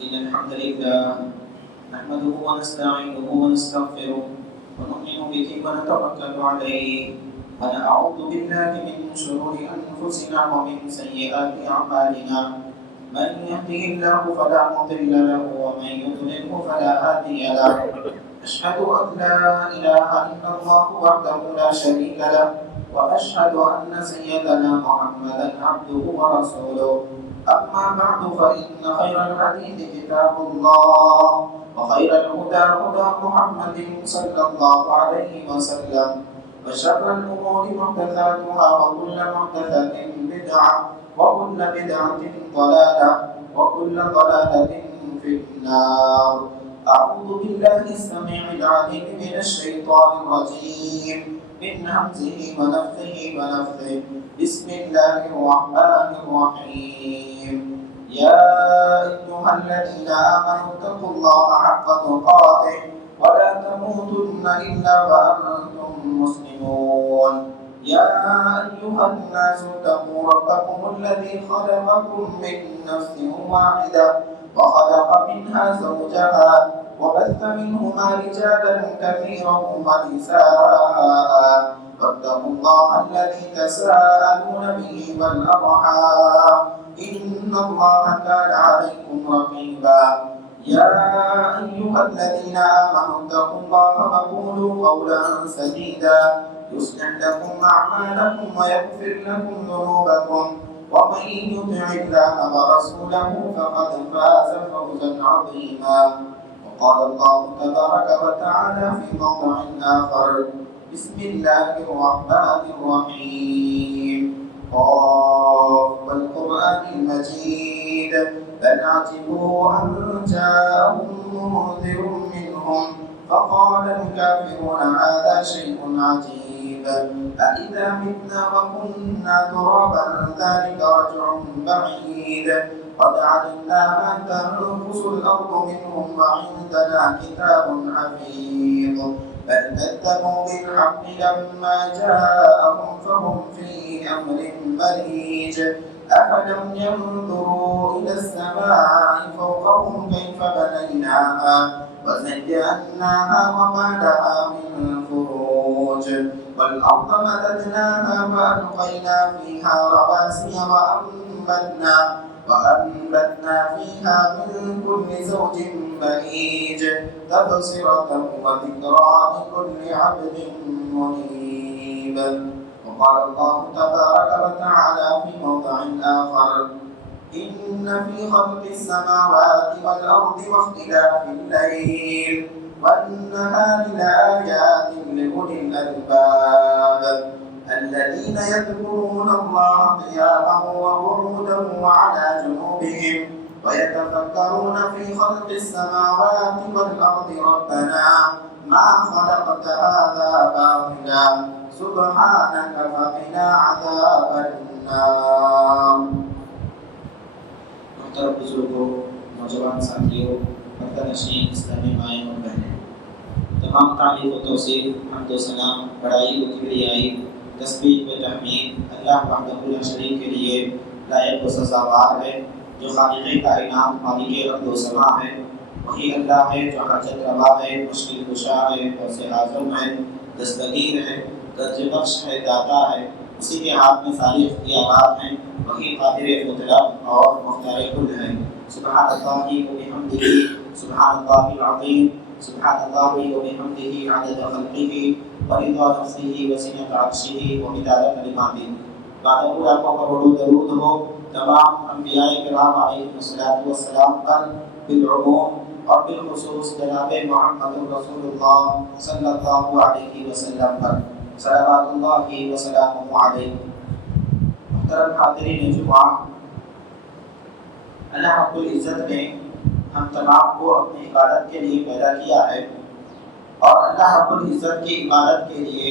إن الحمد لله نحمده ونستعينه ونستغفره ونؤمن به ونتوكل عليه ونعوذ بالله من شرور أنفسنا ومن سيئات أعمالنا من يهده الله فلا مضل له ومن يضلله فلا هادي له أشهد أن لا إله إلا الله وحده لا شريك له وأشهد أن سيدنا محمدا عبده ورسوله أما بعد فإن خير الحديث كتاب الله وخير الهدى هدى محمد صلى الله عليه وسلم وشر الأمور محدثاتها وكل محدثة بدعة وكل بدعة ضلالة وكل ضلالة في النار. أعوذ بالله السميع العليم من الشيطان الرجيم من همزه ونفخه ونفثه. بسم الله الرحمن الرحيم. يا أيها الذين آمنوا اتقوا الله حق تقاته ولا تموتن إلا وأنتم مسلمون. يا أيها الناس اتقوا ربكم الذي خلقكم من نفس واحدة وخلق منها زوجها وبث منهما رجالا كثيرا ونساء واتقوا الله الذي تساءلون به والأرحام إن الله كان عليكم رقيبا. يا أيها الذين آمنوا اتقوا الله وقولوا قولا سديدا يصلح لكم أعمالكم ويغفر لكم ذنوبكم ومن يطع الله ورسوله فقد فاز فوزا عظيما. وقال الله تبارك وتعالى في موضع آخر: بسم الله الرحمن الرحيم. قاف والقرآن المجيد بل عجبوا أن جاءهم منذر منهم فقال الكافرون هذا شيء عجيب أإذا متنا وكنا ترابا ذلك رجع بعيد قد علمنا ما تنقص الأرض منهم وعندنا كتاب حفيظ بل كذبوا بالحق لما جاءهم فهم في أمر مريج أفلم ينظروا إلى السماء فوقهم كيف بنيناها وزيناها وما لها من فروج والأرض مددناها وألقينا فيها رواسي وأنبتنا فيها من كل زوج بهيج تبصرة وذكرى لكل عبد منيب. وقال الله تبارك وتعالى في موضع آخر: إن في خلق السماوات والأرض واختلاف الليل والنهار لآيات لأولي الألباب الذين يذكرون الله قياما وقعودا وعلى جنوبهم ويتفكرون في خلق السماوات والأرض ربنا ما خلقت هذا باطلا سبحانك فقنا عذاب النار. محترم بزرگوں، نوجوان ساتھیوں، پردہ-نشین اسلامی مائیں اور بہنیں، تمام تعریف و توصیف، حمد و ثنا، بڑائی و کبریائی، تسبیح و تحمید اللہ وحدہ لا شریک کے لیے لائق و سزاوار ہے، جو خالق کائنات، مالک ارض و سما ہے۔ وہی اللہ ہے جو حاجت روا ہے، مشکل کشا ہے، غوث اعظم ہے، دستگیر ہے، درج بخش ہے، داتا ہے، اسی کے ہاتھ میں ساری اختیارات ہیں۔ وہی قادر مطلق اور مختار کل ہے۔ سبحان اللہ و بحمدہ، سبحان اللہ العظیم، سبحان اللہ و بحمدہ عدد خلقہ ورضا نفسہ وزنۃ عرشہ ومداد کلماتہ۔ بعد لاکھوں کروڑوں درود ہو تمام انبیاء کرام علیہ السلام پر بالعموم اور بالخصوص جناب محمد رسول اللہ صلی اللہ علیہ وسلم پر صلوات اللہ وسلامہ علیہ۔ محترم حاضرین جمعہ، اللہ رب العزت نے ہم تمام کو اپنی عبادت کے لیے پیدا کیا ہے، اور اللہ رب العزت کی عبادت کے لیے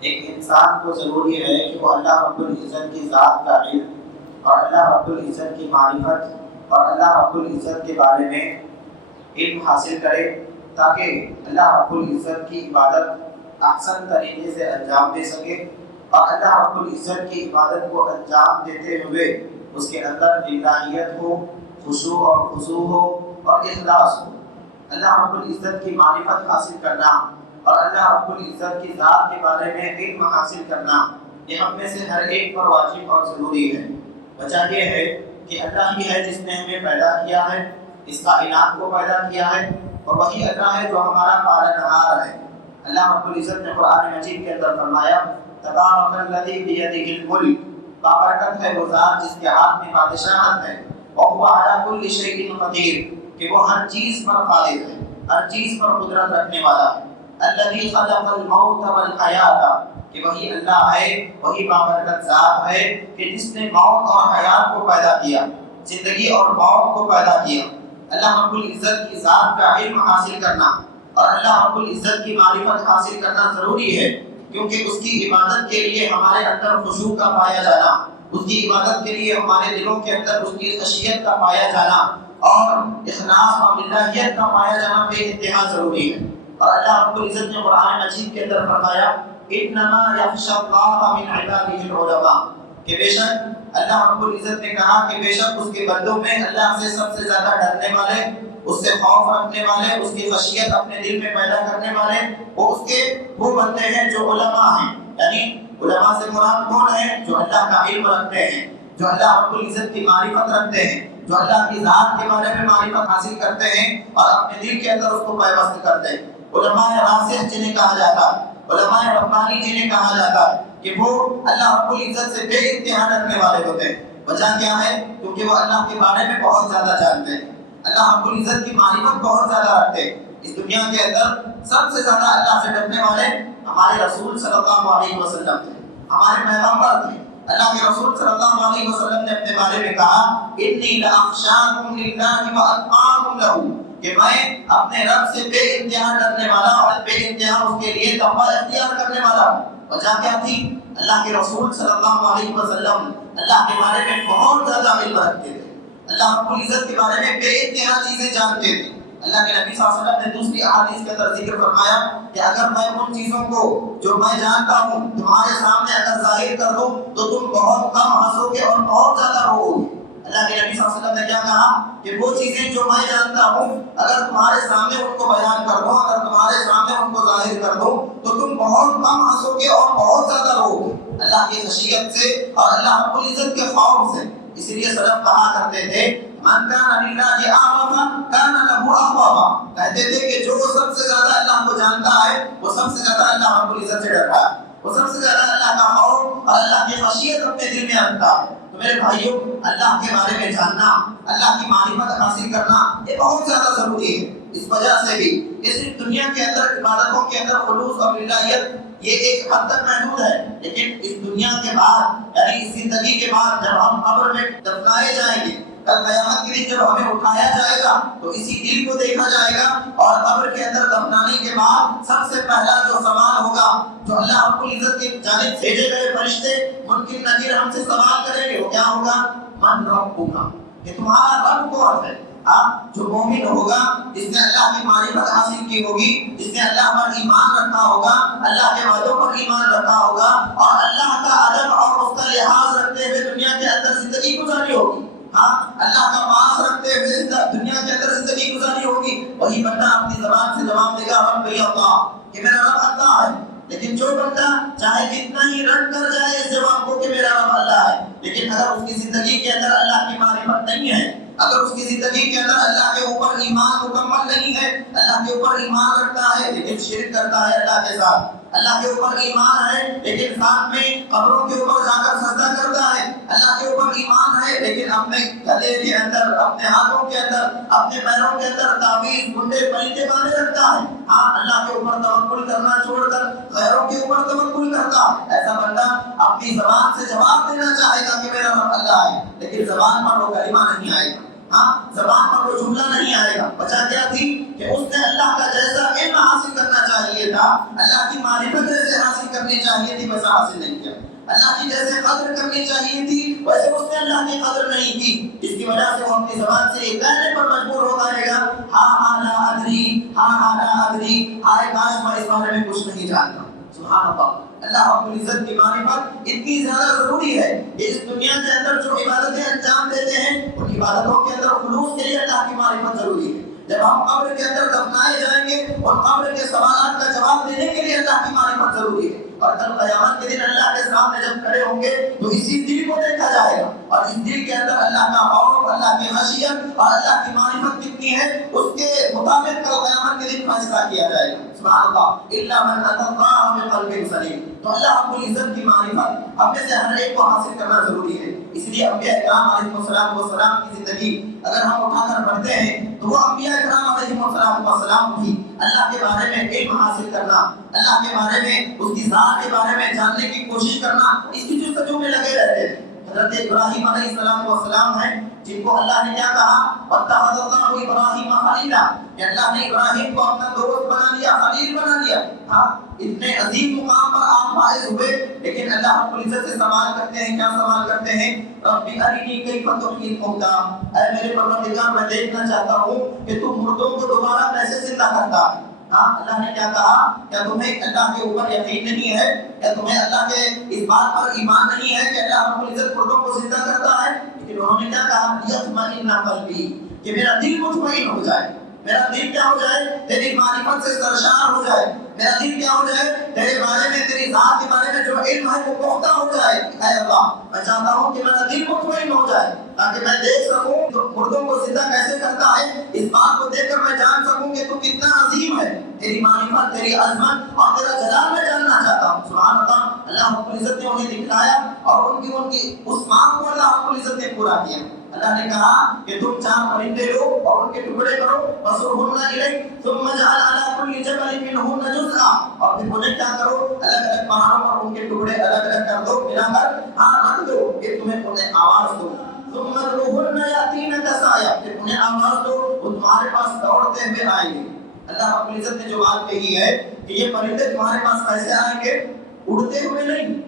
ایک انسان کو ضروری ہے کہ وہ اللہ رب العزت کی ذات کا علم اور اللہ رب العزت کی معرفت اور اللہ رب العزت کے بارے میں علم حاصل کرے، تاکہ اللہ رب العزت کی عبادت احسن طریقے سے انجام دے سکے، اور اللہ رب العزت کی عبادت کو انجام دیتے ہوئے اس کے اندر للہیت ہو، خشوع اور خضوع ہو اور اخلاص ہو۔ اللہ رب العزت کی معرفت حاصل کرنا اور اللہ رب العزت کی ذات کے بارے میں علم حاصل کرنا، یہ ہم میں سے ہر ایک پر واجب اور ضروری ہے۔ وجہ یہ ہے کہ اللہ ہی ہے جس نے ہمیں پیدا کیا ہے، اس کائنات کو پیدا کیا ہے، اور وہی اللہ ہے جو ہمارا پالنہار ہے۔ اللہ رب العزت نے قرآن مجید کے اندر فرمایا تبارک الذی بیدہ الملک، بابرکت ہے وہ ذات جس کے ہاتھ میں بادشاہت ہے، وہو علی کل شیء قدیر، کہ وہ ہر چیز پر قادر ہے، ہر چیز پر قدرت رکھنے والا ہے۔ الذی خلق الموت والحیات، کہ وہی اللہ ہے، وہی بابرکت ذات ہے کہ جس نے موت اور حیات کو پیدا کیا، زندگی اور موت کو پیدا کیا۔ اللہ رب العزت کی ذات کا علم حاصل کرنا اور اللہ رب العزت کی معرفت حاصل کرنا ضروری ہے، کیونکہ اس کی عبادت کے لیے ہمارے اندر خشوع کا پایا جانا، اس کی عبادت کے لیے ہمارے دلوں کے اندر اس کی خشیت کا پایا جانا اور اخلاص اور الہیت کا پایا جانا بے انتہا ضروری ہے۔ اور اللہ رب العزت نے قرآن مجید کے اندر فرمایا انما یخشی اللہ من عبادہ العلماء، کہ بے شک اللہ رب العزت نے کہا کہ بے شک اس کے بندوں میں اللہ سے سب سے زیادہ ڈرنے والے، اس سے خوف رکھنے والے، اس کی خشیت اپنے دل میں پیدا کرنے والے وہ بندے ہیں جو علماء ہیں۔ یعنی علماء سے مراد کون ہے؟ جو اللہ کا علم رکھتے ہیں، جو اللہ رب العزت کی معرفت رکھتے ہیں، جو اللہ کی ذات کے بارے میں معرفت حاصل کرتے ہیں اور اپنے دل کے اندر اس کو پیوست کرتے ہیں۔ علماء راسخ جنہیں کہا جاتا ہے، علماء ربانی جنہیں کہا جاتا ہے کہ وہ اللہ رب العزت سے بے انتہا ڈرنے والے ہوتے ہیں۔ وجہ کیا ہے؟ کیونکہ وہ اللہ کے بارے میں بہت زیادہ جانتے ہیں، اللہ رب العزت کی معرفت بہت زیادہ رکھتے ہیں۔ اس دنیا کے اندر سب سے زیادہ اللہ سے ڈرنے والے ہمارے رسول صلی اللہ علیہ وسلم تھے، ہمارے پیغمبر تھے۔ اللہ کے رسول صلی اللہ علیہ وسلم نے اپنے بارے میں کہا انی لاخشاکم للہ واتقاکم لہ، کہ میں اپنے رب سے بے انتہا ڈرنے والا اور بے انتہا اس کے لیے تقوی اختیار کرنے والا ہوں۔ وجہ کیا تھی؟ اللہ کے رسول صلی اللہ علیہ وسلم اللہ کے بارے میں بہت زیادہ علم رکھتے تھے، اللہ رب العزت کے بارے میں بے انتہا چیزیں جانتے تھے۔ اللہ کے نبی صلی اللہ علیہ وسلم نے دوسری احادیث کے اندر ذکر فرمایا کہ اگر میں ان چیزوں کو جو میں جانتا ہوں تمہارے سامنے اگر ظاہر کر دوں تو تم بہت کم ہنسو گے اور بہت زیادہ رو گے۔ اللہ کے نبی صلی اللہ علیہ وسلم نے کیا کہا کہ وہ چیزیں جو میں جانتا ہوں اگر تمہارے سامنے ان کو بیان کر دوں، اگر تمہارے سامنے ان کو ظاہر کر دوں تو تم بہت کم ہنسو گے اور بہت زیادہ رو گے، اللہ کی خشیت سے اور اللہ رب العزت کے خوف سے۔ اس لیے سلف کہا کرتے تھے من کان للہ اعظم کان لہ احوابا، کہتے تھے کہ جو سب سے زیادہ اللہ کو جانتا ہے وہ سب سے زیادہ اللہ رب العزت سے ڈرتا ہے، وہ سب سے زیادہ اللہ کا خوف اور اللہ کی خشیت اپنے دل میں رکھتا ہے۔ تو میرے بھائیوں، اللہ کے بارے میں جاننا، اللہ کی معرفت حاصل کرنا یہ بہت زیادہ ضروری ہے۔ اس وجہ سے بھی یہ صرف دنیا کے اندر عبادتوں کے اندر خلوص اور الہیت یہ ایک حد تک محدود ہے، لیکن اس دنیا کے بعد یعنی اس زندگی کے بعد جب ہم قبر میں دفنائے جائیں گے، کل قیامت کے دن جب ہمیں اٹھایا جائے گا تو اسی دل کو دیکھا جائے گا، اور قبر کے اندر دفنانے کے بعد سب سے پہلا جو سوال ہوگا، جو اللہ رب العزت کی جانب بھیجے گئے فرشتے منکر نکیر ہم سے سوال کریں گے، وہ کیا ہوگا؟ من ربک، کہ تمہارا رب کون ہے؟ جو مومن ہوگا، جس نے اللہ کی معرفت حاصل کی ہوگی، جس نے اللہ پر ایمان رکھا ہوگا، اللہ کے وعدوں پر ایمان رکھا ہوگا اور اللہ کا ادب اور اس کا لحاظ رکھتے ہوئے دنیا کے اندر زندگی گزاری ہوگی، اللہ کا پاس رکھتے ہوئے دنیا کے اندر زندگی گزاری ہوگی، وہی بندہ اپنی زبان سے جواب دے گا رب اللہ، کہ میرا رب اللہ ہے۔ لیکن جو بندہ چاہے کتنا ہی رٹ کر جائے اس جواب کو کہ میرا رب اللہ ہے، لیکن اگر اس کی زندگی کے اندر اللہ کی معرفت نہیں ہے، اگر اس کی زندگی کے اندر اللہ کے اوپر ایمان مکمل نہیں ہے، اللہ کے اوپر ایمان رکھتا ہے لیکن شرک کرتا ہے اللہ کے ساتھ، اللہ کے اوپر ایمان ہے لیکن ساتھ میں قبروں کے اوپر جا کر سجدہ کرتا ہے، اللہ کے اوپر ایمان ہے لیکن اپنے گلے کے اندر، اپنے ہاتھوں کے اندر، اپنے پیروں کے اندر تعویذ گنڈے پلیتے باندھے رکھتا ہے، اللہ کے اوپر توکل کرنا چھوڑ کر غیروں کے اوپر توکل کرتا ہے، ایسا بندہ اپنی زبان سے جواب دینا چاہے گا کہ میرا رب اللہ ہے، لیکن زبان پر وہ کلمہ نہیں آئے گا، زبان پر وہ جملہ نہیں آئے گا۔ وجہ کیا تھی کہ اس نے اللہ کا جیسا علم حاصل کرنا چاہیے تھا، اللہ کی معرفت جیسے حاصل کرنی چاہیے تھی ویسا حاصل نہیں کیا، اللہ کی جیسے قدر کرنی چاہیے تھی ویسے اس نے اللہ کی قدر نہیں کی، اس کی وجہ سے وہ اپنی زبان سے یہ کہنے پر مجبور ہوتا رہے گا ہاں لا ادری، ہاں لا ادری، کاش میں اس بارے میں کچھ نہیں جانتا۔ سبحان اللہ، اللہ رب العزت کی معرفت اتنی زیادہ ضروری ہے کہ اس دنیا کے اندر جو عبادتیں انجام دیتے ہیں ان عبادتوں کے اندر خلوص کے لیے اللہ کی معرفت ضروری ہے. جب ہم قبر کے اندر دفنائے جائیں گے اور قبر کے سوالات کا جواب دینے کے لیے اللہ کی معرفت ضروری ہے. اور کل قیامت کے دن اللہ کے سامنے جب کھڑے ہوں گے تو اسی دل کو دیکھا جائے گا اور اس دل کے اندر اللہ کا خوف، اللہ کی خشیت اور اللہ کی معرفت کتنی ہے اس کے مطابق کل قیامت کے دن فیصلہ کیا جائے گا. سبحان اللہ، الا من اتى الله بقلب سلیم. تو اللہ رب العزت کی معرفت ہم میں سے ہر ایک کو حاصل کرنا ضروری ہے. اس لیے انبیاء کرام علیہ السلام کی زندگی اگر ہم اٹھا کر پڑھتے ہیں تو وہ انبیاء کرام علیہ السلام بھی اللہ کے بارے میں علم حاصل کرنا، اللہ کے بارے میں اس کی ذات کے بارے میں جاننے کی کوشش کرنا، اس کی جستجو میں لگے رہتے ہیں. حضرت ابراہیم علیہ السلام ہیں جن کو اللہ نے کیا کہا، وَاتَّخَذَ اللَّهُ إِبْرَاهِيمَ خَلِيلًا، کہ اللہ نے ابراہیم کو اپنا دوست بنا لیا، خلیل بنا لیا. ہاں، اتنے عظیم مقام پر آپ فائز ہوئے، لیکن اللہ رب العزت سے سوال کرتے ہیں. کیا سوال کرتے ہیں؟ رب ارنی کیف تحیی الموتى، اے میرے پروردگار میں دیکھنا چاہتا ہوں کہ تو مردوں کو دوبارہ کیسے زندہ کرتا ہے. ہاں، اللہ نے کیا کہا؟ کیا تمہیں اللہ کے اوپر یقین نہیں ہے؟ کیا تمہیں اللہ کے اس بات پر ایمان نہیں ہے کہ اللہ رب العزت مردوں کو زندہ کرتا ہے؟ لیکن انہوں نے کیا کہا؟ یطمئن قلبی، کہ میرا دل مطمئن ہو جائے، میرا دل کیا ہو جائے؟ تیری معرفت سے سرشار ہو جائے، میرا دل کیا ہو جائے؟ تیرے بارے میں، تیری ذات کے بارے میں جو علم ہے وہ پختہ ہو جائے. اے اللہ، میں چاہتا ہوں کہ میرا دل مطمئن ہو جائے تاکہ میں دیکھ سکوں تو مردوں کو زندہ کیسے کرتا ہے. اس بات کو دیکھ کر میں جان سکوں کہ تو کتنا عظیم ہے. تیری معرفت، تیری عظمت اور تیرا جلال میں جاننا چاہتا ہوں. سبحان اللہ، اللہ رب العزت نے انہیں دکھلایا اور ان کی اس مانگ کو اللہ رب العزت نے پورا کیا. اللہ نے کہا کہ تم 4 پرندے لو اور ان کے ٹکڑے کرو، فَصُرْهُنَّ إِلَيْكَ ثُمَّ اجْعَلْ عَلَىٰ كُلِّ جَبَلٍ مِّنْهُنَّ جُزْءًا، اور پھر انہیں کیا کرو، الگ الگ پہاڑوں پر ان کے ٹکڑے الگ الگ کر دو، ملا کر رکھ دو، پھر تمہیں انہیں آواز دو. ثُمَّ ادْعُوهُنَّ يَأْتِينَكَ سَعْيًا، پھر انہیں آواز دو، وہ تمہارے پاس دوڑتے ہوئے آئیں گے. اللہ رب العزت نے جو بات کہی ہے کہ یہ پرندے تمہارے پاس کیسے آئیں گے؟ اڑتے ہوئے نہیں،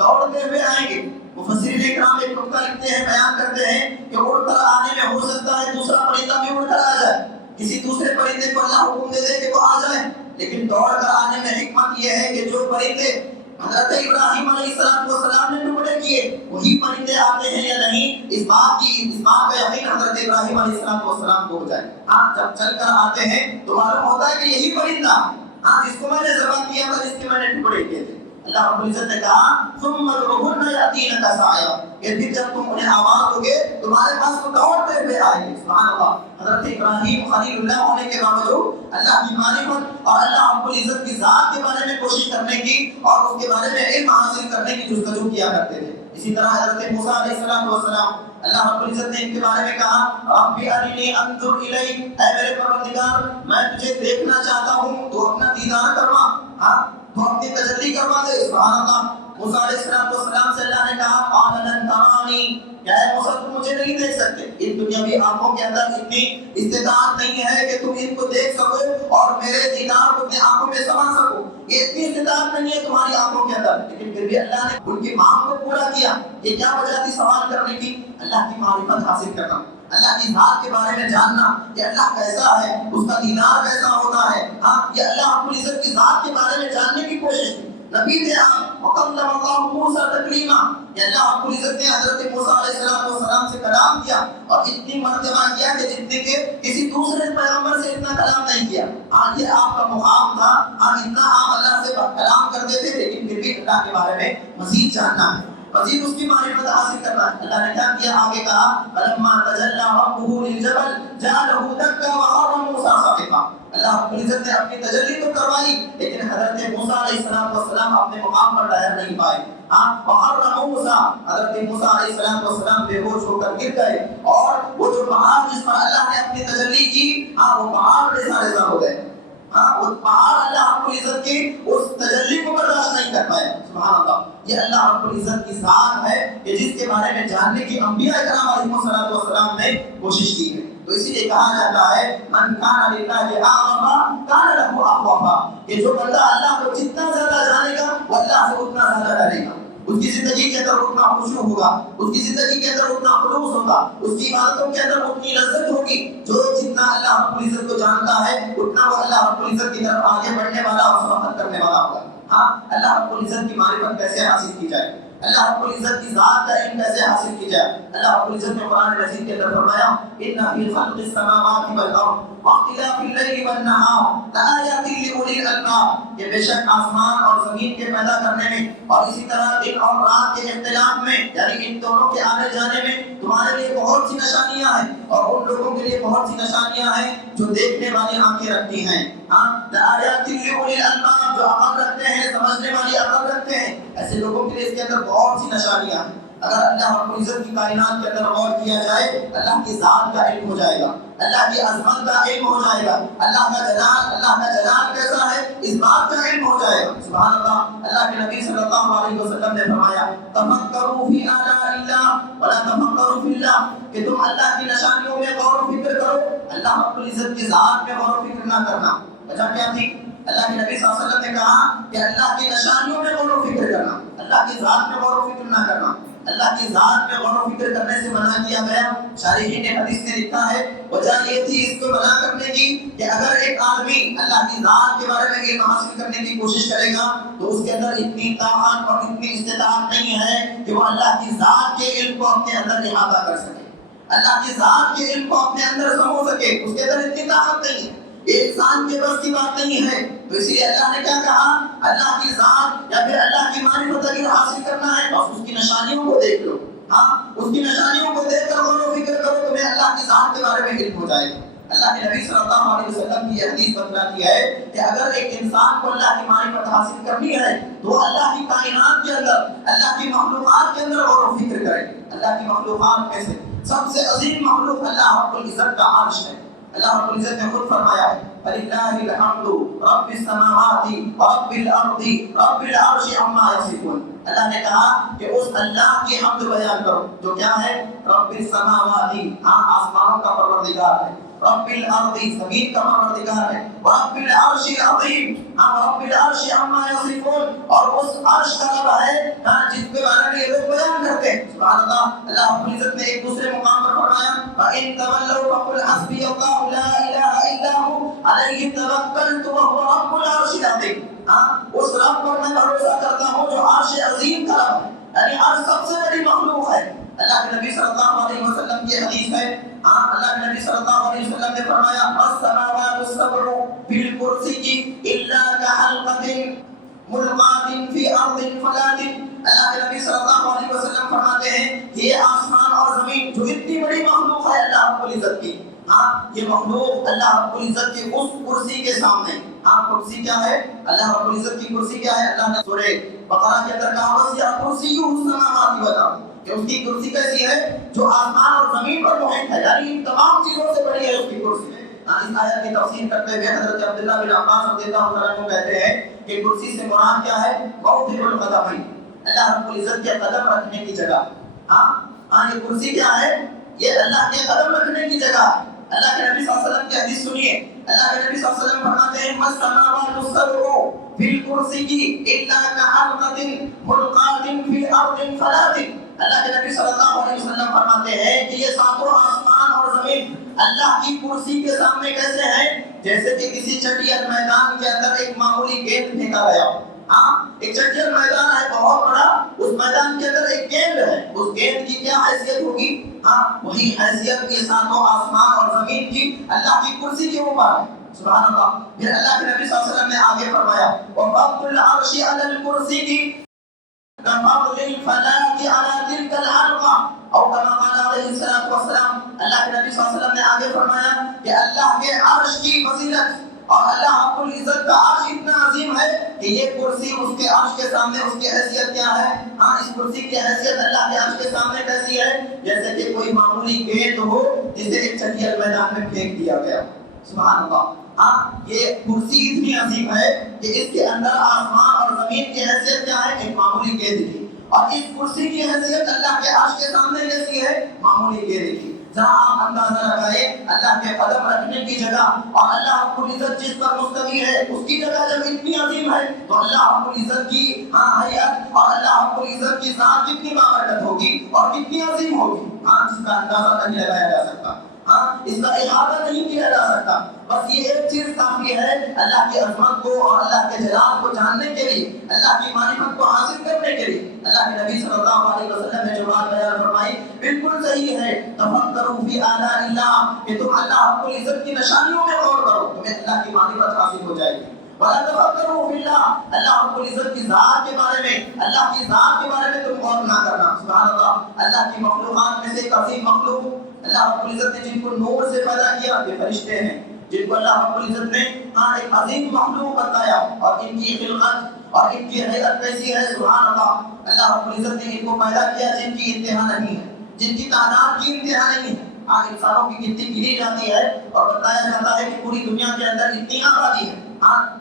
دوڑتے ہوئے آئیں گے. مفسرین اکرام ایک نقطہ لکھتے ہیں، بیان کرتے ہیں کہ اڑ کر آنے میں ہو سکتا ہے دوسرا پرندہ بھی اڑ کر آ جائے، کسی دوسرے پرندے کو اللہ حکم دے دے کہ وہ آ جائے. لیکن دوڑ کر آنے میں حکمت یہ ہے کہ جو پرندے حضرت ابراہیم علیہ السلام نے ٹکڑے کیے وہی پرندے آتے ہیں یا نہیں، اس بات کا یقین حضرت ابراہیم علیہ السلام کو ہو جائے. ہاں، جب چل کر آتے ہیں تو معلوم ہوتا ہے کہ یہی پرندہ، ہاں، جس کو میں نے ذبح کیا تھا، جس کے میں نے ٹکڑے کیے تھے. اللہ رب العزت نے کہا ثم ادعوهن يأتينك سعيا، کہ پھر جب تم انہیں آواز دو گے تمہارے پاس وہ دوڑتے ہوئے آئیں گے. سبحان اللہ، حضرت ابراہیم خلیل اللہ ہونے کے باوجود اللہ کی معرفت اور اللہ رب العزت کی ذات کے بارے میں کوشش کرنے کی اور اس کے بارے میں علم حاصل کرنے کی جستجو کیا کرتے تھے. اسی طرح حضرت موسیٰ علیہ السلام، اللہ رب العزت نے ان کے بارے میں کہا رب ارنی انظر الیک، اے میرے پروردگار میں تجھے دیکھنا چاہتا ہوں، تو اپنا دیدار کروا، ہاں، تو اپنی تجلی کروا دے. سبحان اللہ. موسیٰ علیہ السلام سے اللہ نے کہا قال لن ترانی، کیا ہے موسیٰ تم مجھے نہیں دیکھ سکتے، ان دنیاوی آنکھوں کے اندر اتنی استطاعت نہیں ہے کہ تم ان کو دیکھ سکو اور میرے دیدار کو اپنی آنکھوں میں سما سکو، یہ اتنی استطاعت نہیں ہے تمہاری آنکھوں کے اندر. لیکن پھر بھی اللہ نے ان کی مانگ کو پورا کیا. یہ کیا وجہ تھی سوال کرنے کی؟ اللہ کی معرفت حاصل کرنا، اللہ کی ذات کے بارے میں جاننا کہ اللہ کیسا ہے، اس کا دیدار کیسا ہوتا ہے. ہاں، یہ اللہ رب العزت کی ذات کے بارے میں جاننے کی کوشش کی. نبی تھے آپ، وَقَلَّمَ اللَّهُ مُوسَىٰ تَكْلِيمًا، کہ اللہ رب العزت نے حضرت موسیٰ علیہ السلام سے کلام کیا اور اتنی مرتبہ کیا کہ جتنے کہ کسی دوسرے پیغمبر سے اتنا کلام نہیں کیا. آج یہ آپ کا مقام تھا، آج اتنا آپ اللہ سے کلام کرتے تھے، لیکن پھر بھی اللہ کے بارے میں مزید جاننا ہے، مزید اس کی معرفت حاصل کرنا ہے. اللہ نے کیا کیا؟ آگے کہا فَلَمَّا تَجَلَّىٰ رَبُّهُ لِلْجَبَلِ جَعَلَهُ دَكًّا وَخَرَّ مُوسَىٰ صَعِقًا. اللہ رب العزت نے اپنی تجلی تو کروائی لیکن حضرت موسیٰ علیہ السلام اپنے مقام پر ٹھہر نہیں پائے. ہاں، وَخَرَّ مُوسَىٰ، حضرت موسیٰ علیہ السلام بے ہوش ہو کر گر گئے اور وہ جو پہاڑ جس پر اللہ نے اپنی تجلی کی، ہاں، وہ پہاڑ ریزہ ہو گئے. ہاں، وہ پہاڑ اللہ رب العزت کی اس تجلی کو برداشت نہیں کر پائے. سبحان اللہ. یہ اللہ رب العزت کی ذات ہے کہ جس کے بارے میں جاننے کی انبیاء کرام علیہ السلام نے کوشش کی ہے. تو اسی لیے کہا جاتا ہے من کان للہ اعظم کان لہ اخوفا، کہ جو بندہ اللہ کو جتنا زیادہ جانے گا وہ اللہ سے اتنا زیادہ ڈرے گا. اس کی زندگی کے اندر اتنا خشوع ہوگا، اس کی زندگی کے اندر اتنا خلوص ہوگا، اس کی عبادتوں کے اندر اتنی لذت ہوگی. جو جتنا اللہ رب العزت کو جانتا ہے اتنا وہ اللہ رب العزت کی طرف آگے بڑھنے والا اور سبقت کرنے والا ہوگا. ہاں اللہ رب العزت کی معرفت کیسے حاصل کی جائے، اللہ رب العزت کی ذات کا علم کیسے حاصل کی جائے۔ اللہ رب العزت نے قرآن مجید کے اندر فرمایا ان فی خلق السماوات والارض واختلاف اللیل والنہار لآیات لأولی الالباب، یہ بے شک آسمان اور زمین کے پیدا کرنے میں اور اسی طرح دن اور رات کے اختلاف میں، یعنی ان دونوں کے آنے جانے میں تمہارے لیے بہت سی نشانیاں ہیں، اور ان لوگوں کے لیے بہت سی نشانیاں ہیں جو دیکھنے والی آنکھیں رکھتی ہیں۔ لآیات لأولی الالباب، جو عقل رکھتے ہیں، سمجھنے والی عقل رکھتے ہیں، ایسے لوگوں کے لیے اس کے اندر بہت سی نشانیاں ہیں۔ اگر اللہ رب العزت کی کائنات کے اندر غور کیا جائے، اللہ کی ذات کا علم ہو جائے گا، اللہ کی عظمت کا علم ہو جائے گا، اللہ کا جلال کیسا ہے اس بات کا علم ہو جائے گا۔ سبحان اللہ۔ اللہ کے نبی صلی اللہ علیہ وسلم نے فرمایا تفکروا فی آلاء اللہ ولا تفکروا فی اللہ، کہ تم اللہ کی نشانیوں میں غور و فکر کرو، اللہ رب العزت کی ذات میں غور و فکر نہ کرنا۔ وجہ کیا تھی؟ اللہ کے نبی صلی اللہ علیہ وسلم نے کہا کہ اللہ کی نشانیوں میں غور و فکر کرنا، اللہ کی ذات میں غور و فکر نہ کرنا۔ اللہ کی ذات میں غور و فکر کرنے سے منع کیا گیا۔ شارحین حدیث نے لکھا ہے وجہ یہ تھی اس کو منع کرنے کی کہ اگر ایک آدمی اللہ کی ذات کے بارے میں علم حاصل کرنے کی کوشش کرے گا تو اس کے اندر اتنی طاقت اور اتنی استطاعت نہیں ہے کہ وہ اللہ کی ذات کے علم کو اپنے اندر احاطہ کر سکے، اللہ کی ذات کے علم کو اپنے اندر سمو سکے، اس کے اندر اتنی طاقت نہیں ہے، یہ انسان کے بس کی بات نہیں ہے۔ تو اسی لیے اللہ نے کیا کہا، اللہ کی ذات یا پھر اللہ کی معرفت اگر حاصل کرنا ہے بس اس کی نشانیوں کو دیکھ لو، ہاں اس کی نشانیوں کو دیکھ کر غور و فکر کرو، تمہیں اللہ کی ذات کے بارے میں علم ہو جائے گا۔ اللہ کے نبی صلی اللہ علیہ وسلم کی یہ حدیث بتلاتی ہے کہ اگر ایک انسان کو اللہ کی معرفت حاصل کرنی ہے تو اللہ کی کائنات کے اندر، اللہ کی مخلوقات کے اندر غور و فکر کرے۔ اللہ کی مخلوقات میں سے سب سے عظیم مخلوق اللہ رب العزت کا عرش ہے۔ اللہ رب العزت نے خود فرمایا ہے فَلِلَّهِ الْحَمْدُ رَبِّ السَّمَاوَاتِ وَرَبِّ الْأَرْضِ رَبِّ الْعَرْشِ عَمَّا يَصِفُونَ۔ اللہ نے کہا کہ اس اللہ کی حمد بیان کرو جو کیا ہے، رب السماوات، ہاں آسمانوں کا پروردگار ہے، رب الارض زمین کا پروردگار ہے، رب العرش العظیم، ہاں رب العرش عما یصفون، اور اس عرش کا رب ہے ہاں جس کے بارے میں یہ لوگ بیان کرتے ہیں۔ سبحان اللہ۔ اللہ رب العزت نے ایک دوسرے مقام پر فرمایا فَإِن تَوَلَّوْا فَقُلْ حَسْبِيَ اللَّهُ لَا إِلَٰهَ إِلَّا هُوَ عَلَيْهِ تَوَكَّلْتُ وَهُوَ رَبُّ الْعَرْشِ الْعَظِيمِ۔ اس رب پر میں بھروسہ کرتا ہوں جو عرش عظیم کا رب ہے، یعنی عرش سب سے بڑی مخلوق ہے۔ اللہ کے نبی صلی اللہ علیہ وسلم کی حدیث ہے، اللہ کے نبی صلی اللہ علیہ وسلم نے فرمایا السماوات السبع فی الکرسی الا کحلقۃ ملقاۃ فی ارض فلاۃ۔ اللہ کے نبی صلی اللہ علیہ وسلم فرماتے ہیں کہ یہ آسمان اور زمین جو اتنی بڑی مخلوق ہے اللہ رب العزت کی، یہ مخلوق اللہ رب العزت کی اس کرسی کے سامنے، کرسی کیا ہے، اللہ رب العزت کی کرسی کیا ہے، اللہ نے سورہ بقرہ کے اندر کہا وسع کرسیہ السماوات والارض، کہ اس کی کرسی کیسی ہے جو آسمان اور زمین پر محیط ہے، یعنی ان تمام چیزوں سے بڑی ہے اس کی کرسی۔ اس آیت کی تفسیر کرتے ہوئے حضرت عبداللہ بن عباس رضی اللہ عنہ کہتے ہیں کہ کرسی سے مراد کیا ہے، موضع القدمین، اللہ رب العزت کے قدم رکھنے کی جگہ۔ یہ کرسی کیا ہے، یہ اللہ کے قدم رکھنے کی جگہ ہے۔ اللہ کے نبی صلی اللہ علیہ وسلم کی حدیث سنیے، اللہ کے نبی صلی اللہ علیہ وسلم فرماتے ہیں السماوات السبع فی الکرسی الا کحلقۃ ملقاۃ فی ارض فلاۃ۔ اللہ کے نبی صلی اللہ علیہ وسلم فرماتے ہیں کہ یہ ساتوں آسمان اور زمین اللہ کی کرسی کے سامنے کیسے ہیں، جیسے کہ کسی چٹیل میدان کے اندر ایک معمولی گیند پھینکا گیا ہو۔ ایک چٹیل میدان ہے بہت بڑا، اس میدان کے اندر ایک گیند ہے، اس گیند کی کیا حیثیت ہوگی، وہی حیثیت یہ ساتوں آسمان اور زمین کی اللہ کی کرسی کے اوپر ہے۔ سبحان اللہ۔ پھر اللہ کے نبی صلی اللہ علیہ وسلم نے آگے فرمایا وَفَضْلُ الْعَرْشِ عَلَى الْكُرْسِيِّ كَفَضْلِ الْفَلَاةِ عَلَى تِلْكَ الْحَلْقَةِ، اور کما قال علیہ الصلوۃ والسلام، اللہ کے نبی صلی اللہ علیہ وسلم نے آگے فرمایا کہ اللہ کے عرش کی فضیلت اور اللہ رب العزت کا عرش اتنا عظیم ہے کہ یہ کرسی اس کے عرش کے سامنے اس کی حیثیت کیا ہے، اس کرسی کی حیثیت اللہ کے عرش کے سامنے کیسی ہے، جیسے کہ کوئی معمولی گیند ہو جسے ایک چٹیل میدان میں پھینک دیا گیا۔ سبحان اللہ۔ یہ کرسی اتنی عظیم ہے کہ اس کے اندر آسمان اور زمین کی حیثیت کیا ہے، ایک معمولی گیند کی، اور اس کرسی کی حیثیت اللہ کے عرش کے سامنے کیسی ہے، معمولی گیند کی۔ جہاں آپ اندازہ لگائے اللہ کے قدم رکھنے کی جگہ اور اللہ رب العزت جس پر مستوی ہے اس کی جگہ جب اتنی عظیم ہے تو اللہ رب العزت کی حیات اور اللہ رب العزت کی ذات کتنی بابرکت ہوگی اور کتنی عظیم ہوگی، جس کا اندازہ نہیں لگایا جا سکتا۔ اس کا احاطہ نہیں کیا جا سکتا. بس یہ ایک چیز کافی ہے اللہ کی عظمت کو اور اللہ کے جلال کو جاننے کے لیے, اللہ کی معرفت کو حاصل کرنے کے لیے. اللہ کے نبی صلی اللہ علیہ وسلم نے جو بات بیان فرمائی بالکل صحیح ہے. تفکروا فی آلاء اللہ, کہ تم اللہ رب العزت کی نشانیوں میں غور کرو, تمہیں اللہ کی معرفت حاصل ہو جائے گی. وَلَا تَفَكَّرُوا فِي اللَّهِ, اللہ رب العزت کی ذات کے بارے میں, اللہ کی ذات کے بارے میں تم غور نہ کرنا. سبحان اللہ, اللہ کی مخلوقات میں سے ایک عظیم مخلوق اللہ رب العزت نے جن کو نور سے پیدا کیا یہ فرشتے ہیں, جن کو اللہ رب العزت نے ایک عظیم مخلوق بتایا, اور ان کی خلقت اور ان کی حیت کیسی ہے. سبحان اللہ, اللہ رب العزت نے ان کو پیدا کیا جن کی انتہا نہیں ہے, جن کی تعداد کی انتہا نہیں ہے. انسانوں کی گنتی گنی جاتی ہے اور بتایا جاتا ہے کہ پوری دنیا کے اندر اتنی آبادی ہے.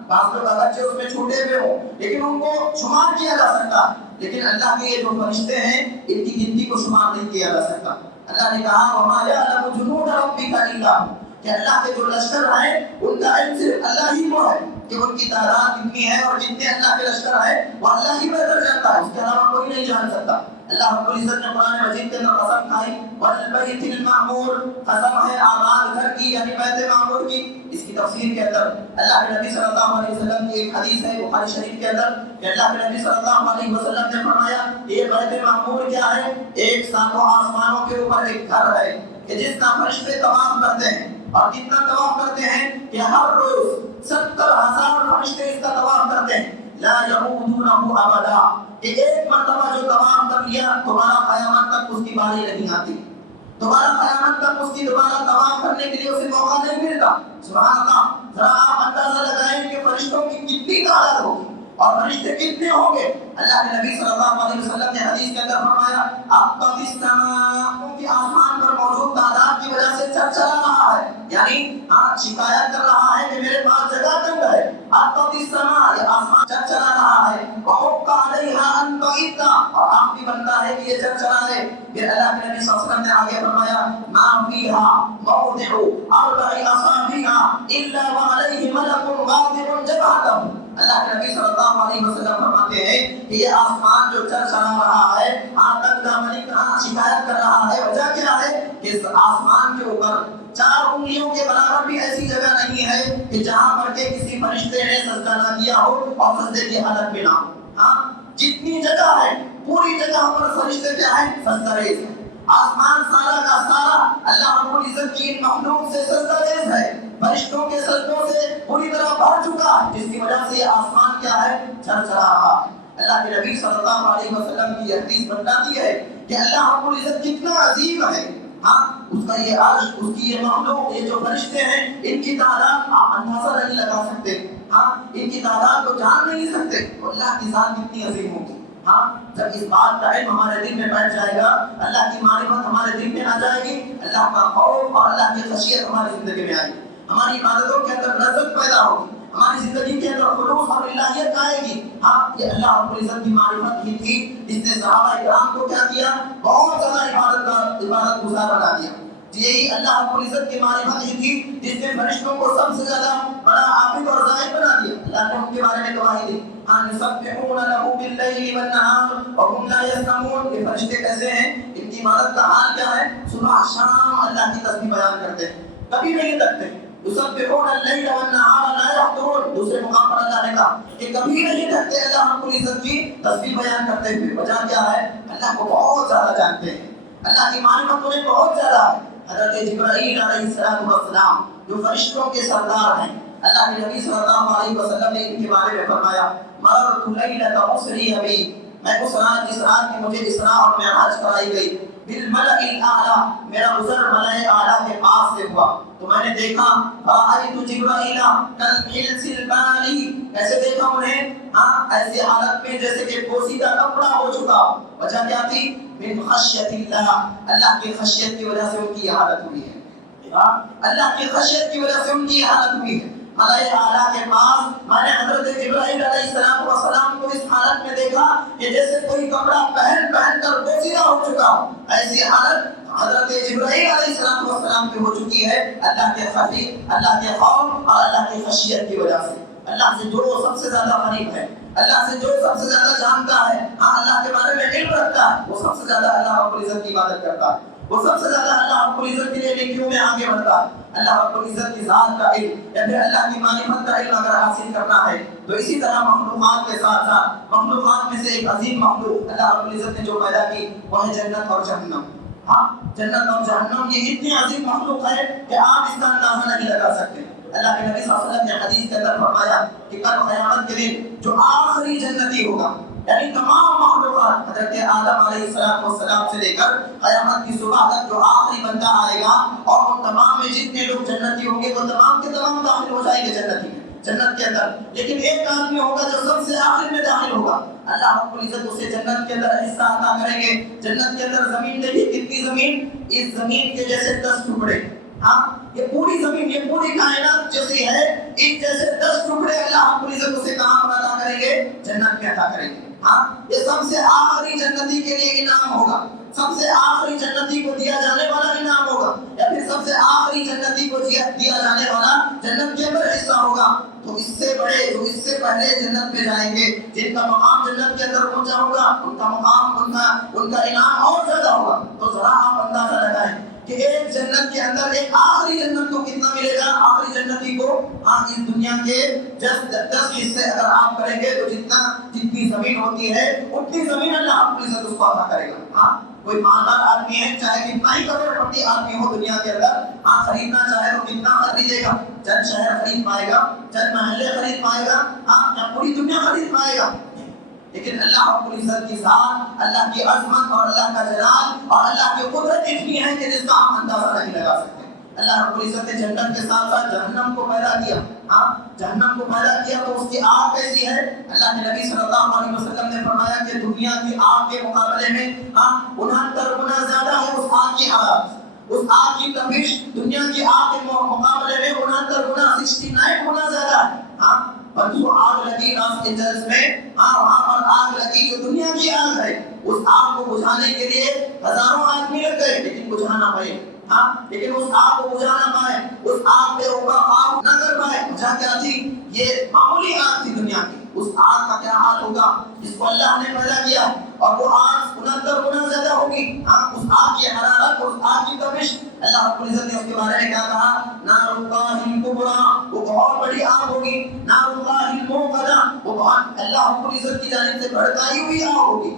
بعض لوگ بچے اس میں چھوٹے ہوئے ہوں لیکن ان کو شمار کیا جا سکتا, لیکن اللہ کے یہ جو فرشتے ہیں ان کی گنتی کو شمار نہیں کیا جا سکتا. اللہ نے کہا وَمَا يَعْلَمُ جُنُودَ رَبِّكَ إِلَّا هُوَ, کہ اللہ کے جو لشکر ہیں ان کا علم صرف اللہ ہی کو ہے, کہ ان کی تعداد کتنی ہے اور جتنے اللہ کے لشکر ہیں وہ اللہ ہی بہتر جانتا ہے, اس کے علاوہ کوئی نہیں جان سکتا. اللہ رب العزت نے قرآن مجید کے اندر قسم کھائی والبیت المعمور, قسم ہے آباد گھر کی یعنی بیت معمور کی. اس کی تفسیر کے اندر اللہ کے نبی صلی اللہ علیہ وسلم کی ایک حدیث ہے بخاری شریف کے اندر کہ اللہ کے نبی صلی اللہ علیہ وسلم نے فرمایا یہ بیت معمور کیا ہے, ایک ساتوں آسمانوں کے اوپر ایک گھر ہے کہ جس کا فرشتے طواف کرتے ہیں, اور کتنا طواف کرتے ہیں کہ ہر روز 70,000 فرشتے اس کا طواف کرتے ہیں. لا يعودونه ابدا, کہ ایک مرتبہ جو طواف کر لیا دوبارہ قیامت تک اس کی باری نہیں آتی, دوبارہ قیامت تک اس کی دوبارہ طواف کرنے کے لیے اسے موقع نہیں ملتا. سبحان اللہ, ذرا آپ اندازہ لگائیں کہ فرشتوں کی کتنی تعداد ہوگی اور فرشتے کتنے ہوں گے. اللہ کے نبی صلی اللہ علیہ وسلم نے حدیث کے اندر فرمایا اب السماء, کہ آسمان پر موجود تعداد کی وجہ سے چرچرا رہا ہے, یعنی شکایت کر رہا ہے کہ میرے پاس جگہ تنگ ہے. اب السماء, یہ آسمان چرچرا رہا ہے. وحق علیہا ان تغیث, اور آپ بھی بنتا ہے کہ یہ چرچرا ہے. پھر اللہ کے نبی صلی اللہ علیہ وسلم نے آگے فرمایا ما فیہا موضع 4 اصابع الا وعلیہ ملک غاضب جبہتہ. اللہ کے نبی صلی اللہ علیہ وسلم فرماتے ہیں کہ یہ آسمان جو چرچرا رہا ہے, تک دامنی شکایت کر رہا ہے, وجہ کیا ہے کہ اس آسمان کے اوپر 4 انگلیوں کے برابر بھی ایسی جگہ نہیں ہے کہ جہاں پر کے کسی فرشتے نے سجدہ نہ کیا ہو اور سجدے کی حالت میں نہ ہو. جتنی جگہ ہے پوری جگہ پر فرشتے کیا ہیں, سجدہ ریز ہیں. آسمان سارا کا سارا اللہ رب العزت کی مخلوق سے سجدہ ریز ہے, فرشتوں کے سجدوں سے پوری طرح بھر چکا ہے, جس کی وجہ سے یہ آسمان کیا ہے, چرچرا رہا ہے. اللہ کے نبی صلی اللہ علیہ وسلم کی حدیث بتاتی ہے کہ اللہ رب العزت کتنا عظیم ہے. اس کا یہ عرش, اس کی یہ مخلوق, یہ جو فرشتے ہیں ان کی تعداد آپ اندازہ نہیں لگا سکتے, ان کی تعداد کو جان نہیں سکتے. اللہ کی ذات کتنی عظیم ہوگی. جب اس بات کا علم ہمارے دل میں بیٹھ جائے گا, اللہ کی معرفت ہمارے دل میں آ جائے گی, اللہ کا خوف اور اللہ کی خشیت ہماری زندگی میں آئے گی, ہماری عبادتوں کے اندر لذت پیدا ہوگی, ہماری زندگی کے اندر خلوص اور الہیت آئے گی. یہ اللہ رب العزت کی معرفت ہی تھی جس نے صحابہ کرام کو کیا کیا, بہت زیادہ عبادت گزار بنا دیا. یہی اللہ رب العزت کی معرفت ہی تھی جس نے فرشتوں کو سب سے زیادہ بڑا عابد اور زاہد بنا دیا. اللہ نے ان کے بارے میں گواہی دی يسبحون له بالليل والنهار وهم لا يسأمون. یہ فرشتے کیسے ہیں, ان کی عبادت کا حال کیا ہے, صبح شام اللہ کی تسبیح بیان کرتے ہیں, کبھی نہیں تھکتے. يسبحون الليل والنهار لا يفترون. دوسرے مقام پر اللہ نے کہا کہ کبھی نہیں تھکتے اللہ رب العزت کی تسبیح بیان کرتے ہوئے. وجہ کیا ہے, اللہ کو بہت زیادہ جانتے ہیں, اللہ کی معرفت انہیں بہت زیادہ ہے. حضرت جبرائیل علیہ السلام جو فرشتوں کے سردار ہیں, اللہ کے نبی صلی اللہ علیہ وسلم نے ان کے بارے میں فرمایا مررت لیلۃ اسری بی, میں اس رات جس رات کی مجھے اسراء اور معراج کرائی گئی, بالملأ الاعلی, میرا گزر ملأ اعلی کے پاس سے ہوا تو میں نے دیکھا رأیت جبرائیل کالحلس البالی, ایسے دیکھا انہیں ایسی حالت میں جیسے کہ پوسیدہ کپڑا ہو چکا. وجہ کیا تھی, من خشیت اللہ, اللہ کی خشیت کی وجہ سے ان کی حالت ہوئی ہے. اللہ کی خشیت کی وجہ سے ان کی حالت ہوئی ہے. ملائے اعلیٰ کے پاس میں نے حضرت جبرائیل علیہ السلام کو اس حالت میں دیکھا کہ جیسے کوئی کپڑا پہن کر بوسیدہ ہو چکا ہو. ایسی حالت حضرت جبرائیل علیہ السلام کی ہو چکی ہے اللہ کے خفی, اللہ کے خوف اور اللہ کی خشیت کی وجہ سے. اللہ سے جو سب سے زیادہ قریب ہے, اللہ سے جو سب سے زیادہ جانتا ہے, اللہ کے بارے میں علم رکھتا ہے, وہ سب سے زیادہ اللہ رب العزت کی عبادت کرتا ہے. وہ سب سے زیادہ اللہ رب العزت کے لیے نیکیوں میں آگے بڑھتا ہے. اللہ رب العزت کی ذات کا علم یا پھر اللہ کی معرفت کا علم اگر حاصل کرنا ہے تو اسی طرح مخلوقات کے ساتھ ساتھ مخلوقات میں سے ایک عظیم مخلوق اللہ رب العزت نے جو پیدا کی وہ ہے جنت اور جہنم. ہاں جنت اور جہنم یہ اتنی عظیم مخلوق ہے کہ آپ اس کا اندازہ نہیں لگا سکتے. اللہ کے نبی صلی اللہ علیہ وسلم نے حدیث کے اندر فرمایا کہ کل قیامت کے دن جو آخری جنتی ہوگا یعنی تمام مخلوقات حضرت آدم علیہ السلام سے لے کر قیامت کی صبح تک جو آخری بندہ آئے گا اور ان تمام میں جتنے لوگ جنتی ہوں گے وہ تمام کے تمام داخل ہو جائیں گے جنت کے اندر. لیکن ایک آدمی ہوگا جو سب سے آخر میں داخل ہوگا. اللہ رب العزت اسے جنت کے اندر حصہ عطا کریں گے. جنت کے اندر زمین دیکھیے کتنی زمین, اس زمین کے جیسے 10 ٹکڑے. ہاں یہ پوری زمین یہ پوری کائنات جیسی ہے اس جیسے 10 ٹکڑے اللہ رب العزت اسے کہاں پر عطا کریں گے؟ جنت میں عطا کریں گے. ہاں یہ سب سے آخری جنتی کے لیے انعام ہوگا, سب سے آخری جنتی کو دیا جانے والا انعام ہوگا, یا پھر سب سے آخری جنتی کو دیا جانے والا جنت کے اندر حصہ ہوگا. تو اس سے بڑے جو اس سے پہلے جنت میں جائیں گے جن کا مقام جنت کے اندر پہنچا ہوگا ان کا مقام ان کا انعام اور زیادہ ہوگا. تو ذرا آپ اندازہ لگائیں کہ ایک جنت کے اندر ایک آخری جنت کو کتنا ملے گا. آخری جنتی کو اس دنیا کے 10 حصے اگر آپ کریں گے تو جتنی زمین ہوتی ہے اتنی زمین اللہ رب العزت اس کو عطا کرے گا. ہاں کوئی مالدار آدمی ہے چاہے کتنا ہی کروڑ پتی آدمی ہو دنیا کے اندر, خریدنا چاہے تو کتنا خریدے گا؟ چند شہر خرید پائے گا, چند محلے خرید پائے گا, یا پوری دنیا خرید پائے گا. لیکن اللہ رب العزت کی ذات, اللہ کی عظمت اور اللہ کا جلال اور اللہ کی قدرت اتنی ہے کہ جس کا ہم اندازہ نہیں لگا سکتے. اللہ رب العزت نے جنت کے ساتھ ساتھ جہنم کو پیدا کیا. جہنم کو پیدا کیا تو اس کی آگ کیسی ہے؟ اللہ کے نبی صلی اللہ علیہ وسلم نے فرمایا کہ دنیا کی آگ کے مقابلے میں 69 گنا زیادہ ہے اس آگ کی حرارت, اس آگ کی تپش دنیا کی آگ کے مقابلے میں 69 گنا 69 گنا زیادہ ہے. اور جو آگ لگی لاس اینجلس میں, وہاں پر آگ لگی جو دنیا کی آگ ہے, اس آگ کو بجھانے کے لیے ہزاروں آدمی لگ گئے لیکن بجھا نہ پائے. لیکن اس آگ کو بجھا نہ پائے, اس آگ پہ اوپر آگ نہ کر پائے. وجہ کیا تھی؟ یہ معمولی آگ تھی دنیا کی. اس آگ کا کیا حال ہوگا جس کو اللہ نے پیدا کیا اور وہ آگ 69 گنا زیادہ ہوگی. اس آگ کی حرارت, اس آگ کی تپش, اللہ رب العزت نے اس کے بارے میں کیا کہا؟ نار اللہ الکبریٰ, وہ بہت بڑی آگ ہوگی. نار اللہ الموقدہ, وہ بہت اللہ رب العزت کی جانب سے بھڑکائی ہوئی آگ ہوگی.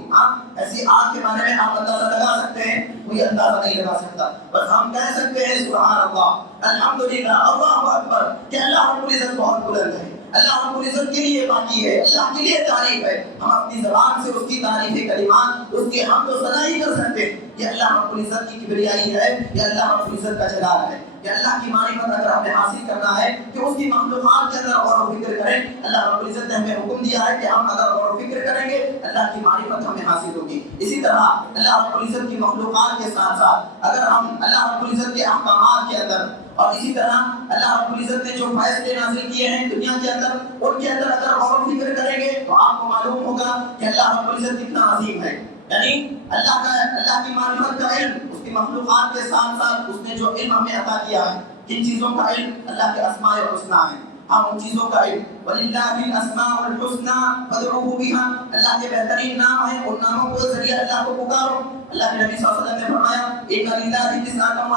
ایسی آگ کے بارے میں آپ اندازہ لگا سکتے ہیں؟ کوئی اندازہ نہیں لگا سکتا. بس ہم کہہ سکتے ہیں سبحان اللہ, الحمدللہ, اللہ اکبر, کہ اللہ رب العزت بہت بلند ہے. اللہ رب العزت کے لیے باقی ہے, اللہ کے لیے تعریف ہے. ہم اپنی زبان سے اس کی تعریف کلمات, اس کی حمد و ثنا ہی کر سکتے ہیں. یہ اللہ رب العزت کی کبریائی ہے, یہ اللہ رب العزت کا جلال ہے. کہ اللہ کی معرفت اگر ہمیں حاصل کرنا ہے کہ اس کی مخلوقات کے اندر غور و فکر کریں. اللہ رب العزت نے ہمیں حکم دیا ہے کہ ہم اگر غور و فکر کریں گے اللہ کی معرفت ہمیں حاصل ہوگی. اسی طرح اللہ رب العزت کی مخلوقات کے ساتھ ساتھ اگر ہم اللہ رب العزت کے احکامات کے اندر اور اسی طرح اللہ رب العزت نے جو فیصلے نازل کیے ہیں دنیا کے اندر, ان کے اندر اگر غور و فکر کریں گے تو آپ کو معلوم ہوگا کہ اللہ رب العزت کتنا عظیم ہے. یعنی اللہ کی معرفت کا علم, اس کی مخلوقات کے ساتھ ساتھ اس نے جو علم ہمیں عطا کیا ہے, کن چیزوں کا علم؟ اللہ کے اسماء الحسنی ہیں. ان چیزوں کا علم, وَلِلَّهِ الْأَسْمَاءُ الْحُسْنَى فَادْعُوهُ بِهَا, اللہ کے بہترین نام ہیں, ان ناموں کے ذریعے اللہ کو پکارو. اللہ کے نبی صلی اللہ علیہ وسلم نے فرمایا إِنَّ لِلَّهِ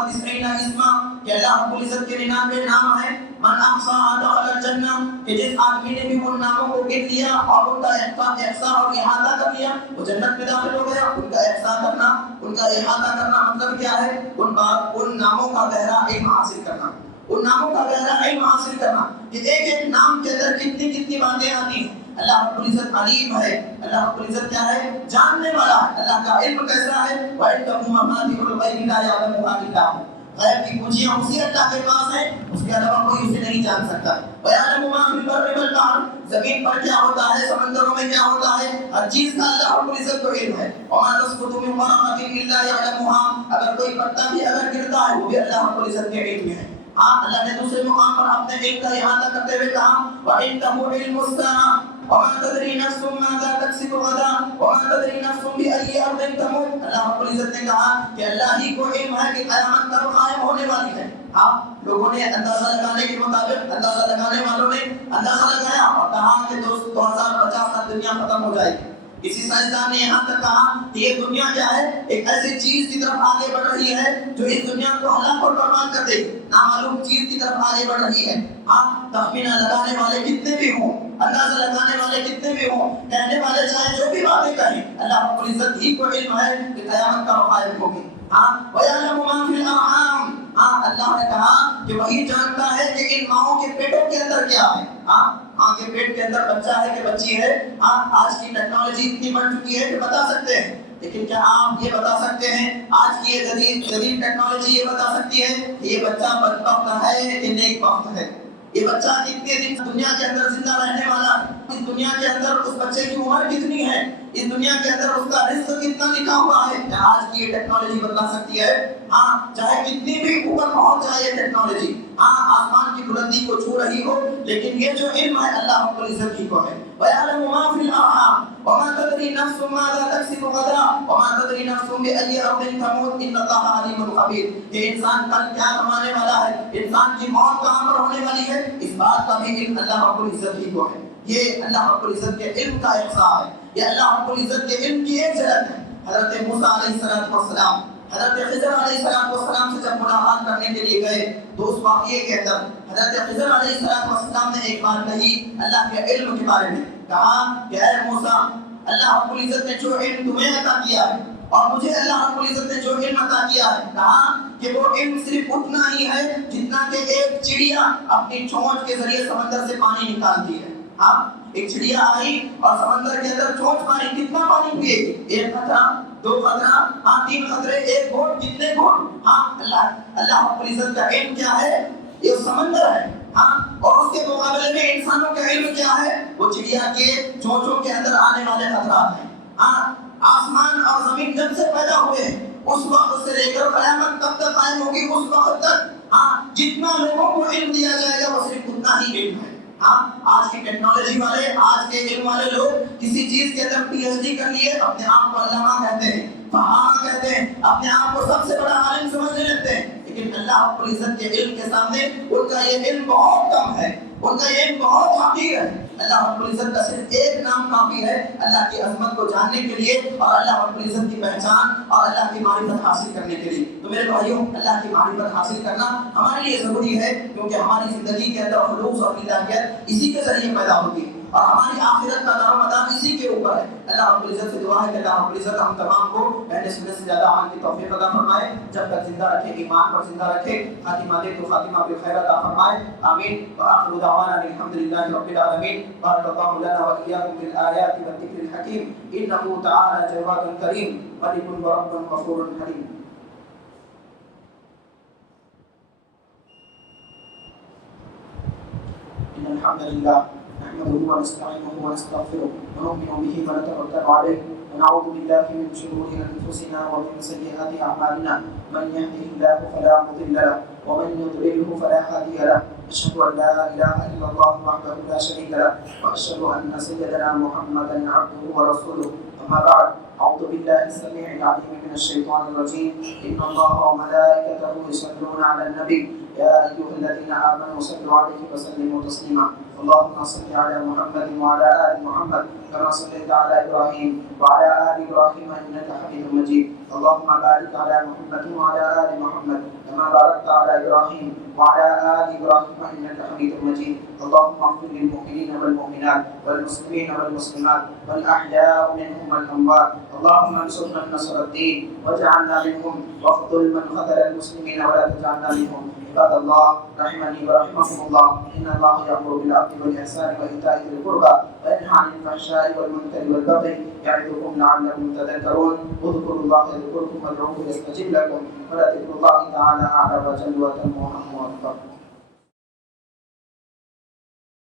99 اسما, کہ اللہ رب العزت کے 99 نام ہیں. من احصاها دخل الجنہ, کہ جس آدمی نے بھی ان ناموں کو گر لیا اور ان کا احصاء اور احاطہ کر لیا وہ جنت میں داخل ہو گیا. ان کا احصاء کرنا, ان کا احاطہ کرنا مطلب کیا ہے؟ ان ناموں کا گہرا علم حاصل کرنا, ان ناموں کا گہرا علم حاصل کرنا کہ ایک ایک نام کے اندر کتنی باتیں آتی ہیں. اللہ رب العزت علیم ہے, اللہ رب العزت کیا ہے؟ جاننے والا ہے. اللہ کا علم کیسا ہے؟ وَعِندَهُ مَفَاتِحُ الْغَيْبِ لَا يَعْلَمُهَا إِلَّا هُوَ, غیب کی کنجیاں اسی اللہ کے پاس ہیں, اس کے علاوہ کوئی اسے نہیں جان سکتا. وَيَعْلَمُ مَا فِي الْبَرِّ وَالْبَحْرِ, زمین پر کیا ہوتا ہے, سمندروں میں کیا ہوتا ہے, ہر چیز کا اللہ رب العزت کو علم ہے. وَمَا تَسْقُطُ مِن وَرَقَةٍ إِلَّا يَعْلَمُهَا, اگر کوئی پتا بھی اگر گرتا ہے وہ بھی اللہ رب العزت کے علم میں ہے. اللہ نے دوسرے مقام پر اپنے علم کا احاطہ کرتے ہوئے کہا وَعِندَهُ عِلْمُ السَّاعَةِ وَمَا تَدْرِي نَفْسٌ مَاذَا تَكْسِبُ غَدًا وَمَا تَدْرِي نَفْسٌ بِأَيِّ أَرْضٍ تَمُوتُ. اللہ رب العزت نے کہا کہ اللہ ہی کو علم ہے کہ قیامت کب قائم ہونے والی ہے. لوگوں نے اندازہ لگانے کے مطابق, اندازہ لگانے والوں نے اندازہ لگایا اور کہا کہ 2050 تک دنیا ختم ہو جائے گی. کسی سائنسدان نے یہاں تک کہا کہ یہ دنیا کیا ہے، ایک ایسی چیز کی طرف آگے بڑھ رہی ہے جو اس دنیا کو ہلاک اور برباد کر دے گی، نامعلوم چیز کی طرف آگے بڑھ رہی ہے۔ تخمینہ لگانے والے کتنے بھی ہوں، اندازہ لگانے والے کتنے بھی ہوں، کہنے والے چاہے جو بھی باتیں کہیں، اللہ رب العزت ہی کو علم ہے کہ قیامت کا وقائع ہوگی۔ وَيَعْلَمُ مَا فِي الْأَرْحَامِ، اللہ نے کہا کہ وہی جانتا ہے کہ ان ماؤں کے پیٹوں کے اندر کیا ہے۔ ماں کے پیٹ کے اندر بچہ ہے کہ بچی ہے، آج کی ٹیکنالوجی اتنی بڑھ چکی ہے کہ بتا سکتے ہیں، لیکن کیا آپ یہ بتا سکتے ہیں، آج کی یہ جدید ٹیکنالوجی یہ بتا سکتی ہے کہ یہ بچہ بدبخت ہے کہ نیک بخت ہے؟ یہ بچہ کتنے دن دنیا کے اندر زندہ رہنے والا ہے، اس دنیا کے اندر اس بچے کی عمر کتنی ہے، اس دنیا کے اندر اس کا رزق کتنا لکھا ہوا ہے؟ کیا آج کی یہ ٹیکنالوجی بتا سکتی ہے؟ چاہے کتنی بھی اوپر پہنچ جائے یہ ٹیکنالوجی، آسمان کی بلندی کو چھو رہی ہو، لیکن یہ جو علم ہے اللہ رب العزت کی کو ہے۔ وَيَعْلَمُ مَا فِي الْأَرْحَامِ وَمَا تَدْرِي نَفْسٌ مَاذَا تَكْسِبُ غَدًا وَمَا تَدْرِي نَفْسٌ بِأَيِّ أَرْضٍ تَمُوتُ إِنَّ اللَّهَ عَلِيمٌ خَبِيرٌ۔ کہ انسان کل کیا کمانے والا ہے، انسان کی موت کہاں پر ہونے والی ہے، اس بات کا بھی علم اللہ رب العزت ہی کو ہے۔ یہ اللہ رب العزت کے علم کا احصاء ہے، یہ اللہ رب العزت کے علم کی ایک جھلک ہے۔ حضرت موسیٰ علیہ السلام حضرت خضر علیہ السلام سے جب ملاقات کرنے کے لیے گئے تو اس واقعے کے اندر حضرت خضر علیہ السلام نے ایک بات کہی اللہ کے علم کے بارے میں، کہا کہ اے موسیٰ، اللہ رب العزت نے جو علم تمہیں عطا کیا ہے اور مجھے اللہ رب العزت نے جو علم عطا کیا ہے، کہا کہ وہ علم صرف اتنا ہی ہے جتنا کہ ایک چڑیا اپنی چونچ کے ذریعے سمندر سے پانی نکالتی ہے۔ ایک چڑیا آئی اور سمندر کے اندر چونچ ماری، کتنا پانی پیے گی؟ ایک قطرہ، دو قطرہ، تین قطرے، ایک گھونٹ، کتنے گھونٹ؟ اللہ رب العزت کا علم کیا ہے؟ یہ سمندر ہے، اور اس کے مقابلے میں انسانوں کا علم کیا ہے؟ وہ چڑیا کے چونچوں کے اندر آنے والے خطرات ہیں۔ آسمان اور زمین جب سے پیدا ہوئے اس وقت سے لے کر قیامت کب تک قائم ہوگی، اس وقت تک جتنا لوگوں کو علم دیا جائے گا وہ صرف اتنا ہی علم ہے۔ آج کی ٹیکنالوجی والے، آج کے علم والے لوگ کسی چیز کے اندر پی ایچ ڈی کر لیے اپنے آپ کو علامہ کہتے ہیں، فہامہ کہتے ہیں، اپنے آپ کو سب سے بڑا عالم سمجھنے لگتے ہیں، لیکن اللہ رب العزت کے علم کے سامنے ان کا یہ علم بہت کم ہے، ان کا یہ علم بہت حقیر ہے۔ اللہ رب العزت کا صرف ایک نام کافی ہے اللہ کی عظمت کو جاننے کے لیے اور اللہ رب العزت کی پہچان اور اللہ کی معرفت حاصل کرنے کے لیے۔ تو میرے بھائیوں، اللہ کی معرفت حاصل کرنا ہمارے لیے ضروری ہے، کیونکہ ہماری زندگی کے اندر خلوص اور الہیت اسی کے ذریعے پیدا ہوتی ہے اور ہماری آخرت کا دار و مدار اسی کے اوپر ہے۔ اللہ رب العزت سے دعا ہے کہ اللہ رب العزت ہم تمام کو پہلے سننے سے زیادہ عمل کی توفیق عطا فرمائے، جب تک زندہ رکھے، ایمان پر زندہ رکھے، خاتمہ دے تو خاتمہ بالخیر عطا فرمائے، آمین۔ وآخر دعوانا الحمدللہ رب العالمین۔ بارک اللہ لنا وإياكم بالآيات والذكر الحكيم إنه تعالى جواد كريم ملك ورب غفور حليم۔ إن الحمد لله نحمده ونستعينه ونستغفره ونؤمن به ونتوكل عليه ونعوذ بالله من شرور أنفسنا ومن سيئات أعمالنا، من يهده الله فلا مضل له ومن يضلله فلا هادي له، أشهد أن لا إله إلا الله وحده لا شريك له وأشهد أن سيدنا محمدا عبده ورسوله، أما بعد، أعوذ بالله السميع العليم من الشيطان الرجيم، إن الله وملائكته يصلون على النبي يا أيها الذين آمنوا صلوا عليه وسلموا تسليما، اللهم صل على محمد وعلى آل محمد كما صليت على إبراهيم وعلى آل إبراهيم إنك حميد مجيد، اللهم بارك على محمد وعلى آل محمد كما باركت على إبراهيم وعلى آل إبراهيم إنك حميد مجيد، اللهم اغفر للمؤمنين والمؤمنات والمسلمين والمسلمات والأحياء منهم والأموات، اللهم انصرنا نصر الدين واجعلنا منهم واخذل من خذل المسلمين ولا تجعلنا منهم، عباد الله رحمني ورحمكم الله، إن الله يأمر بالعدل والإحسان وإيتاء ذي القربى وينهى عن الفحشاء والمنكر والبغي يعظكم لعلكم تذكرون، اذكروا الله يذكركم وادعوه يستجب لكم، ولذكر الله تعالى أعلى وجل وأتم وأهم وأكبر۔